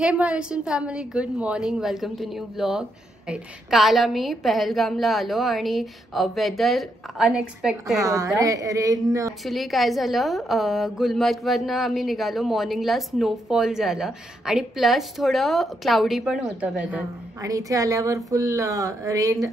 हे Maharashtrian family, good morning, welcome to new blog. काल आम्ही पहलगामला आलो आणि वेदर अनएक्सपेक्टेड होता. रेन ऍक्च्युली काय झालं, गुलमर्गवरनं आम्ही निघालो, मॉर्निंगला स्नोफॉल झाला आणि प्लस थोडं क्लाउडी पण होतं वेदर. आणि इथे आल्यावर फुल रेन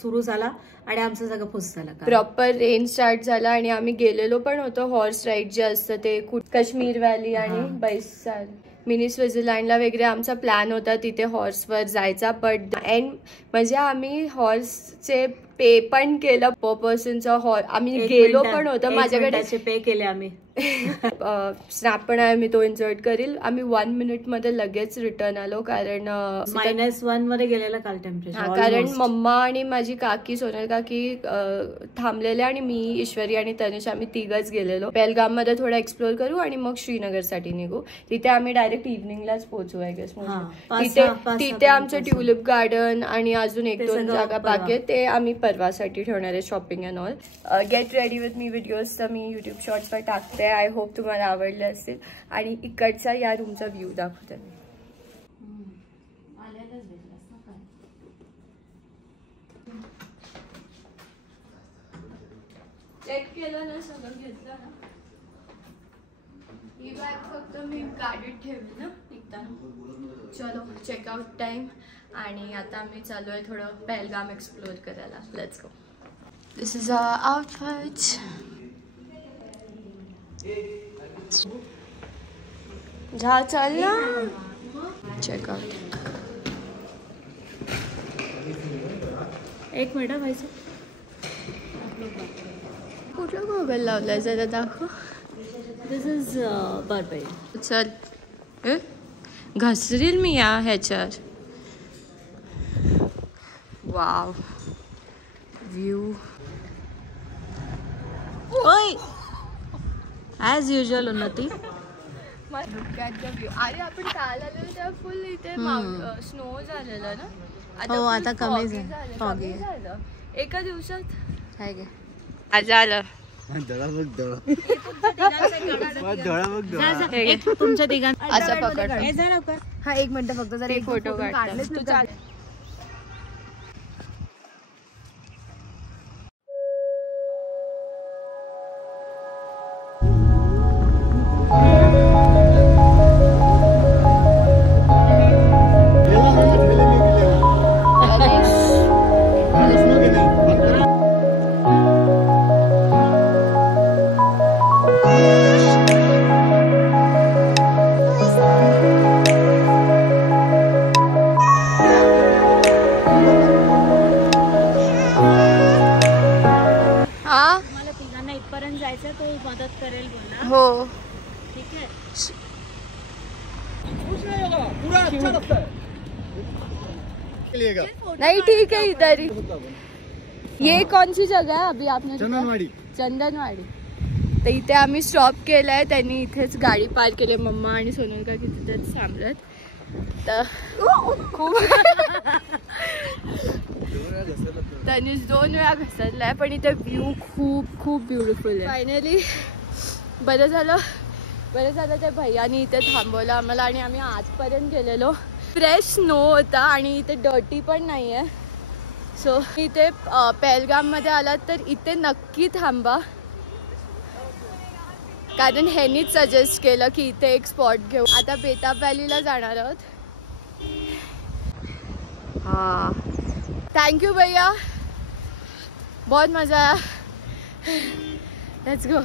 सुरू झाला आणि आमचं सगळं फुस झाला. प्रॉपर रेन स्टार्ट झाला आणि आम्ही गेलेलो पण होतो हॉर्स राईड जे असतं ते काश्मीर व्हॅली आणि बैसाल मिनी स्वित्झर्लंडला वगैरे आमचा प्लॅन होता तिथे हॉर्सवर जायचा. बट एंड म्हणजे आम्ही हॉर्सचे पे पण केलं पर पर्सनचा. आम्ही गेलो पण होतं, माझ्याकडे पे केले आम्ही. स्नॅप पण आहे, मी तो इन्सर्ट करील. आम्ही 1 मिनिटमध्ये लगेच रिटर्न आलो कारण -1 मध्ये गेलेलं काल टेम्परेचर. कारण मम्मा आणि माझी काकी सोनल काकी थांबलेले आणि मी, ईश्वरी आणि तनुष आम्ही तिघच गेलेलो. पहलगाम मध्ये थोडं एक्सप्लोर करू आणि मग श्रीनगर साठी निघू. तिथे आम्ही डायरेक्ट इव्हनिंगलाच पोहोचू आय गेस. तिथे आमचं ट्युलिप गार्डन आणि अजून 1-2 जागा बाकी आहेत, ते आम्ही परवासाठी ठेवणार आहे shopping and all. Get ready with me videos तर मी युट्यूब शॉर्ट्सवर टाकते. आय होप तुम्हाला आवडले असतील. आणि इकडचा या रूमचा व्ह्यू दाखवते मी. चेक केलं ना, सगळं घेतलं ना. ही बॅग फक्त मी गाडीत ठेवली ना निघताना. चलो चेकआउट टाइम. आणि आता आम्ही चालू आहे थोडं पहलगाम एक्सप्लोर करायला. Let's go. This is our outfit. जा चल ना. चेकआउट. एक मिनिट व्हायचं. कुठलं गोगल लावलंय जरा दाखव. दिस इज बर्बरी. चल घसरील मी या ह्याच्यावर. Wow view. ओय ॲज युजल उन्नती. अरे आपण काल आलेलो तेव्हा फुल इथे स्नो झालेला ना. हो आता कमी झालं. एका दिवसात काय गे आज आलं. तुमच्या तिघां असं पकड. हा 1 मिनिट फक्त जरा एक फोटो काढ. जायचं तो मदत करेल बोला. हो ठीक है. नहीं ठीक है इधर ही. ये कौन सी जगह है अभी आपने? चंदनवाडी. तर इथे आम्ही स्टॉप केलाय. त्यांनी इथेच गाडी पार्क केली. मम्मा आणि सोनल का तिथेच थांबल्यात. तर खूप तनिष 2 वेळा घसरलाय. पण इथे व्ह्यू खूप खूप ब्युटिफुल आहे. फायनली बरं झालं ते भैयानी इथे थांबवलं आम्हाला. आणि आम्ही आजपर्यंत गेलेलो. फ्रेश स्नो होता आणि इथे डर्टी पण नाही आहे. सो इथे पहलगाममध्ये आलात तर इथे नक्की थांबा, कारण ह्यांनीच सजेस्ट केलं की इथे एक स्पॉट घेऊ. आता बेताब व्हॅलीला जाणार आहोत. हाँ थैंक यू भैया, बहुत मज़ा आया. Let's go.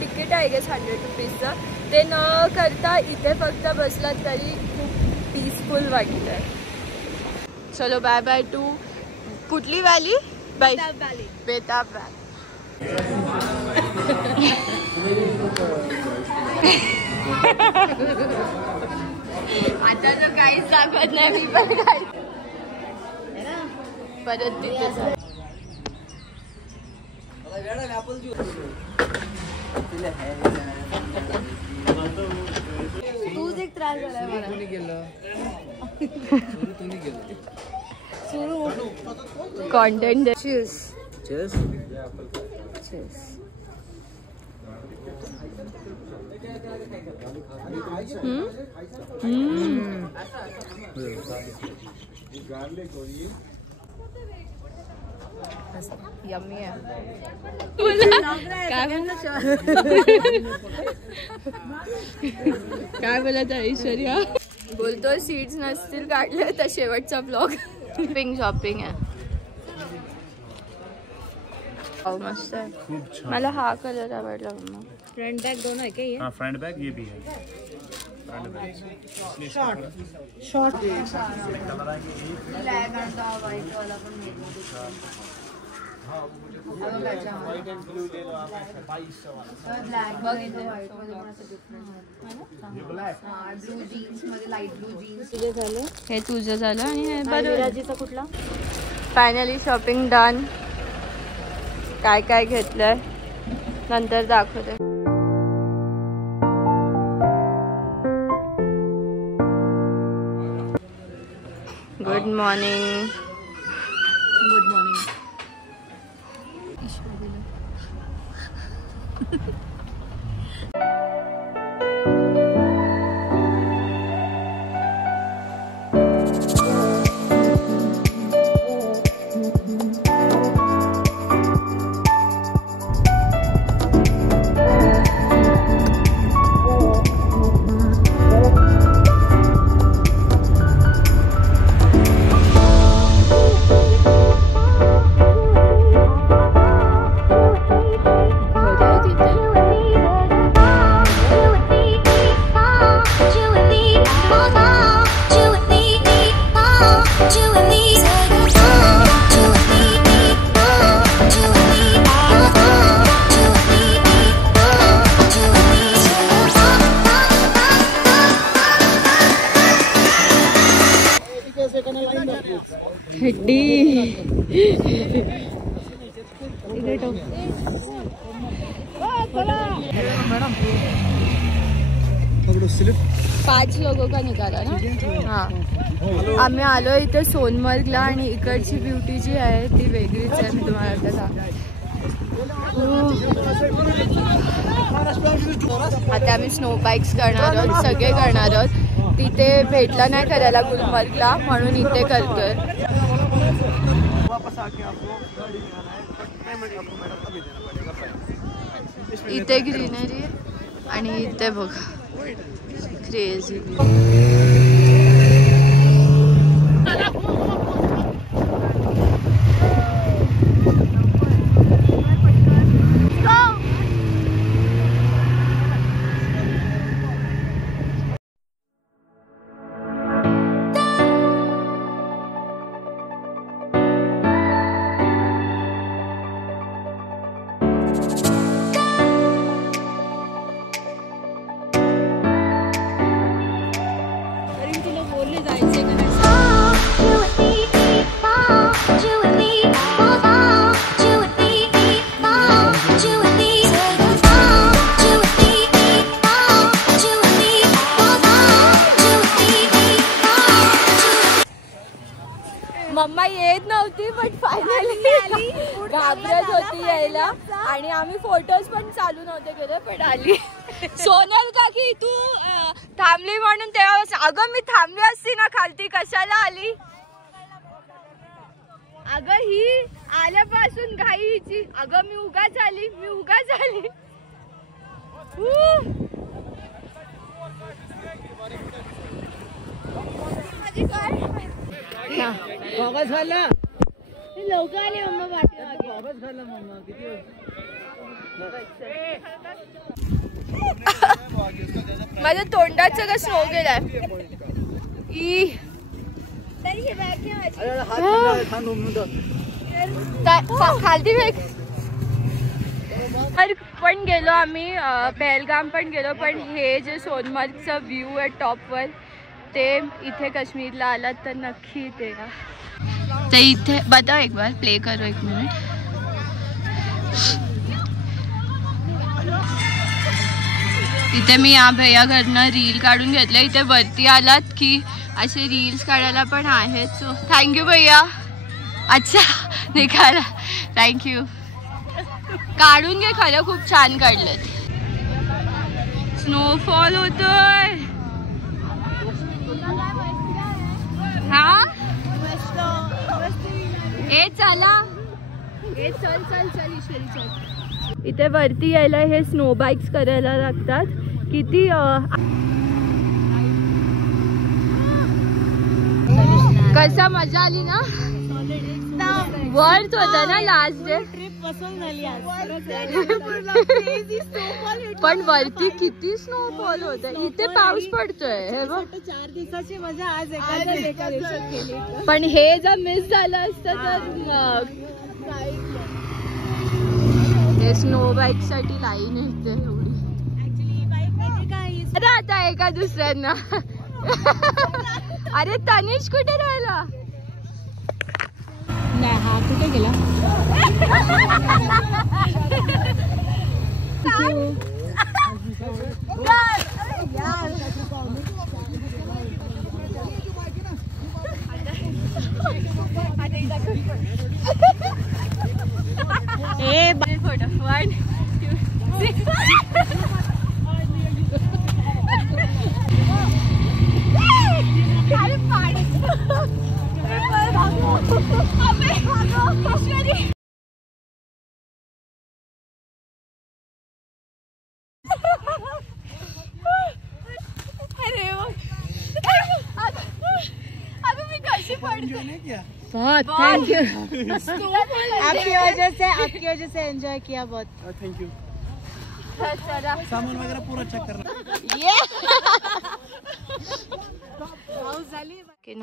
तिकीट आहे गेस 100 रुपीजचं. ते न करता इथे फक्त बसलात तरी खूप पीसफुल वाटतं. चलो बाय बाय टू कुठली व्हॅली? बेताब व्हॅली. आता तर काहीच दाखवत नाही मी पण काय परत तिथे तूच एक त्रास झालाय मला कॉन्टेंट यम्मी आहे काय बोलत ऐश्वर्या बोलतो सीड्स नसतील काढले तर शेवटचा ब्लॉग शॉपिंग आहे मस्त आहे मला हा कलर आवडला मम्मा फ्रंट बैग दोनों है क्या ये? हाँ फ्रंट बैग ये भी है शॉर्ट हे तुझं झालं आणि हे विराजीचा कुठला? फायनली शॉपिंग डन काय काय घेतलंय नंतर दाखवते गुड मॉर्निंग गुड मॉर्निंग. पाच लोगों का निघाला ना हा आम्ही आलो इथे सोनमर्गला आणि इकडची ब्युटी जी आहे ती वेगळीच आहे मी तुम्हाला आता आम्ही स्नो बाईक्स करणार आहोत सगळे करणार आहोत तिथे भेटलं नाही करायला गुलमर्गला म्हणून इथे करतोय इथे ग्रीनरी आणि इथे बघा क्रेझी मम्मा येत नव्हती बट फायनली घाबरत होती यायला आणि आम्ही फोटोज पण चालू नव्हते केले पण आली सोनल काकी तू थांबली म्हणून तेव्हा अगं मी थांबली असती ना खालती कशाला आली अगं ही आल्यापासून घाई हिची अगं मी उगाच आली लोक आले मम्मा माझ्या तोंडात सगळं स्नो गेलाय खालती फेक पण गेलो आम्ही, पहलगाम पण गेलो, पण हे जे सोनमर्गचा व्ह्यू आहे टॉपवर ते इथे काश्मीरला आलात तर नक्की ते तर इथे बता एक बार प्ले करो 1 मिनिट. इथे मी या भैया घरनं रील काढून घेतलं. इथे वरती आलात की असे रील्स काढायला पण आहेत. सो थँक्यू भैया. अच्छा निघाला, थँक्यू. काढून घे, खरं खूप छान काढलेत. स्नोफॉल होतोय. हा ए चला, ए चल चल चल ईश्वरी चल. इथे वरती यायला हे स्नो बाईक्स करायला लागतात. किती कसा मजा आली ना, वर्थ होता ना लास्ट डे. पण वरती किती स्नोफॉल होत. इथे पाऊस पडतोय. 4 दिवसाची मजा आज एका दिवसात केली. पण हे जर मिस झालं असतं तर हे स्नो बाईक साठी लाईन येते एवढी. अरे आता एका दुसऱ्यांना. अरे तनिष कुठे राहिला. नाही हा कुठे गेला. फोटो 1 2 बहुत थैंक यू. आपकी वजह से एंजॉय किया बहुत. Thank you. सामान वगैरह पूरा चेक करना.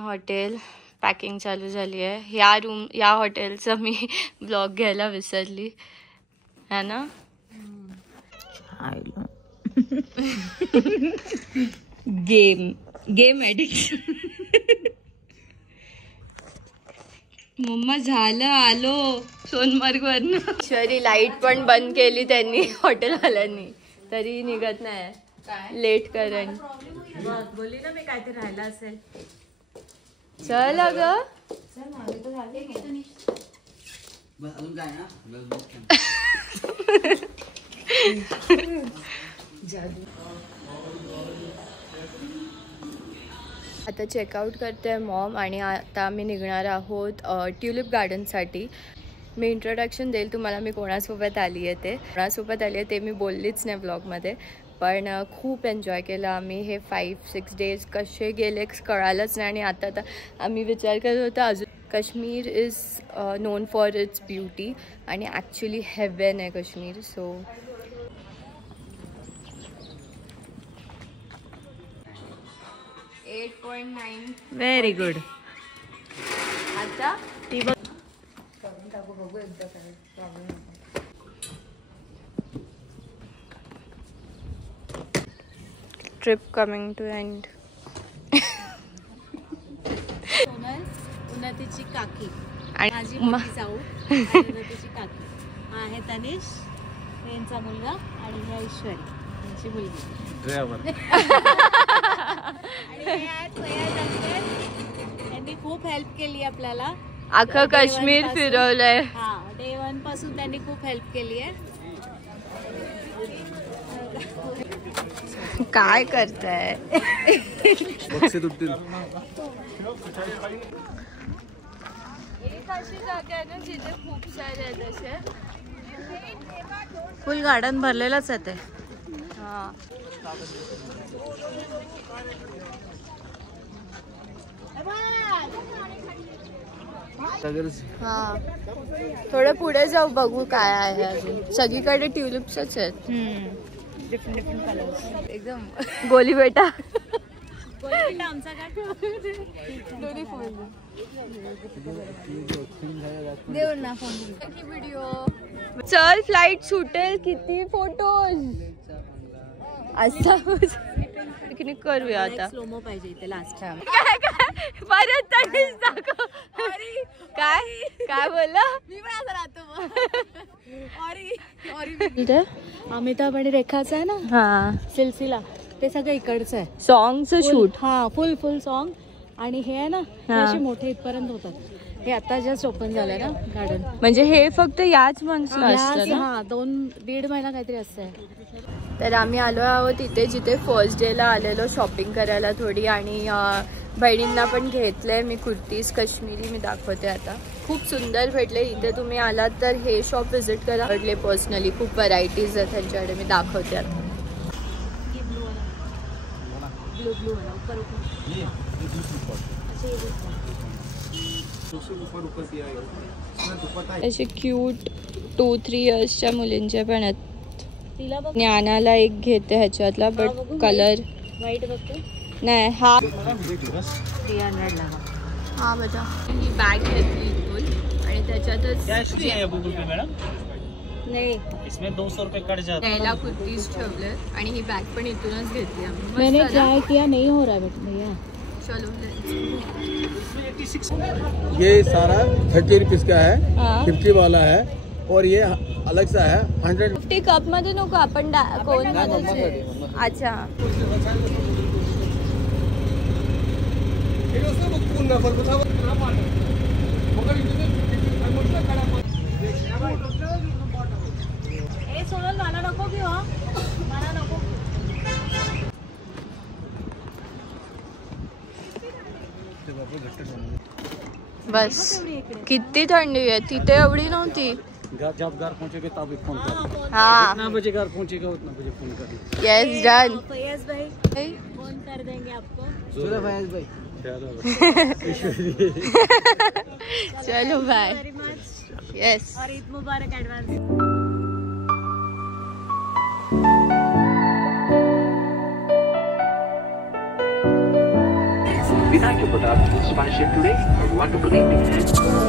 हॉटेल पॅकिंग चालू झाली आहे. या हॉटेलचा मी ब्लॉग घ्यायला विसरली है ना. Game addiction. मम्मा झालं आलो सोनमर्ग वरनं. ईश्वरी लाईट पण बंद केली त्यांनी हॉटेलवाल्यांनी, तरी निघत नाही. लेट करण बोलली ना मी काहीतरी राहिला असेल. चल अगं. आता चेकआउट करते मॉम आणि आता आम्ही निघणार आहोत ट्युलिप गार्डनसाठी. मी इंट्रोडक्शन देईल तुम्हाला मी कोणासोबत आली आहे ते मी बोललीच नाही ब्लॉगमध्ये. पण खूप एन्जॉय केलं आम्ही. हे 5-6 डेज कसे गेले कळालंच नाही. आणि आता आम्ही विचार करत होतो अजून Kashmir is known for its beauty आणि ॲक्च्युली हेवन आहे काश्मीर. So very good. आता trip coming to end. Sonal उन्नतीची काकी आणि माझी मोठी जाऊ आणि उन्नतीची काकी. हा आहे तनिष यांचा मुलगा आणि ह्या ईश्वरी यांची मुलगी. ड्रायव्हर. त्यांनी खूप हेल्प केली आपल्याला. अख्खं काश्मीर फिरवलंय. हा डे 1 पासून त्यांनी खूप हेल्प केली आहे. काय करताय. बक्षे तुटतील. एक अशी जागा आहे ना जिथे खूप सारे आहेत असे. फुल गार्डन भरलेलंच आहे ते. हा हा थोडं पुढे जाऊ बघू काय आहे अजून. सगळीकडे ट्युलिप्सच आहेत. डिफरंट कलर्स एकदम गोली बेटा. कोल्हापूरला आमचा काय देऊ ना फोन व्हिडिओ चल फ्लाइट सुटेल किती फोटोज असा पिकनिक करूया आता स्लोमो पाहिजे इथे लास्ट परत तरीच दाखव काय काय बोला अमिताभ आणि रेखाचा आहे ना हा सिलसिला ते सगळं इकडचं आहे सॉंगचं शूट हा फुल सॉन्ग आणि हे आहे ना हे असे मोठे इथपर्यंत होतात हे आता जस्ट ओपन झालंय ना गार्डन म्हणजे हे फक्त याच मंथला असतं ना हा 2-1.5 महिना काहीतरी असतंय तर आम्ही आलो आहोत इथे जिथे फर्स्ट डेला आलेलो शॉपिंग करायला थोडी आणि बहिणींना पण घेतलंय मी कुर्तीज काश्मीरी मी दाखवते आता खूप सुंदर भेटले इथे तुम्ही आलात तर हे शॉप व्हिजिट करा आवडले पर्सनली खूप व्हरायटीज आहेत त्यांच्याकडे मी दाखवते आता ब्लू वाला असे क्यूट 2-3 इयर्सच्या मुलींचे पण आहेत तिला बघ ज्ञानाला एक घेते ह्याच्यातला बट कलर वाईट बघते नाही हा 300 ला हा बेटा ही बॅग घेतली फुल आणि त्याच्यातच कैश नहीं है गूगल पे मैडम नाही इसमें 200 रुपए कट जाते त्याला कुर्तीज ठेवले आणि ही बॅग पण इथूनच घेतली आम्ही मैंने मस्त ना? ट्राई किया नहीं हो रहा है भैया चलो ये सारा 30 रुपीज का है हाँ 50 वाला है और ये अलग सा है 100 50 कप मध्ये नको आपण कोण मध्ये अच्छा ए सोनल मला नको घेऊ हा मला नको बस किती थंडी आहे तिथे एवढी नव्हती जब घर पहुंचेगे तब फोन कर हाँ कितना बजे घर पहुंचेगा उतना बजे फोन कर यस डन फैयाज भाई फोन कर देंगे आपको फैयाज भाई चलो बाय वेरी मच यस और ईद मुबारक advance We thank you for that sponsorship today. A wonderful evening.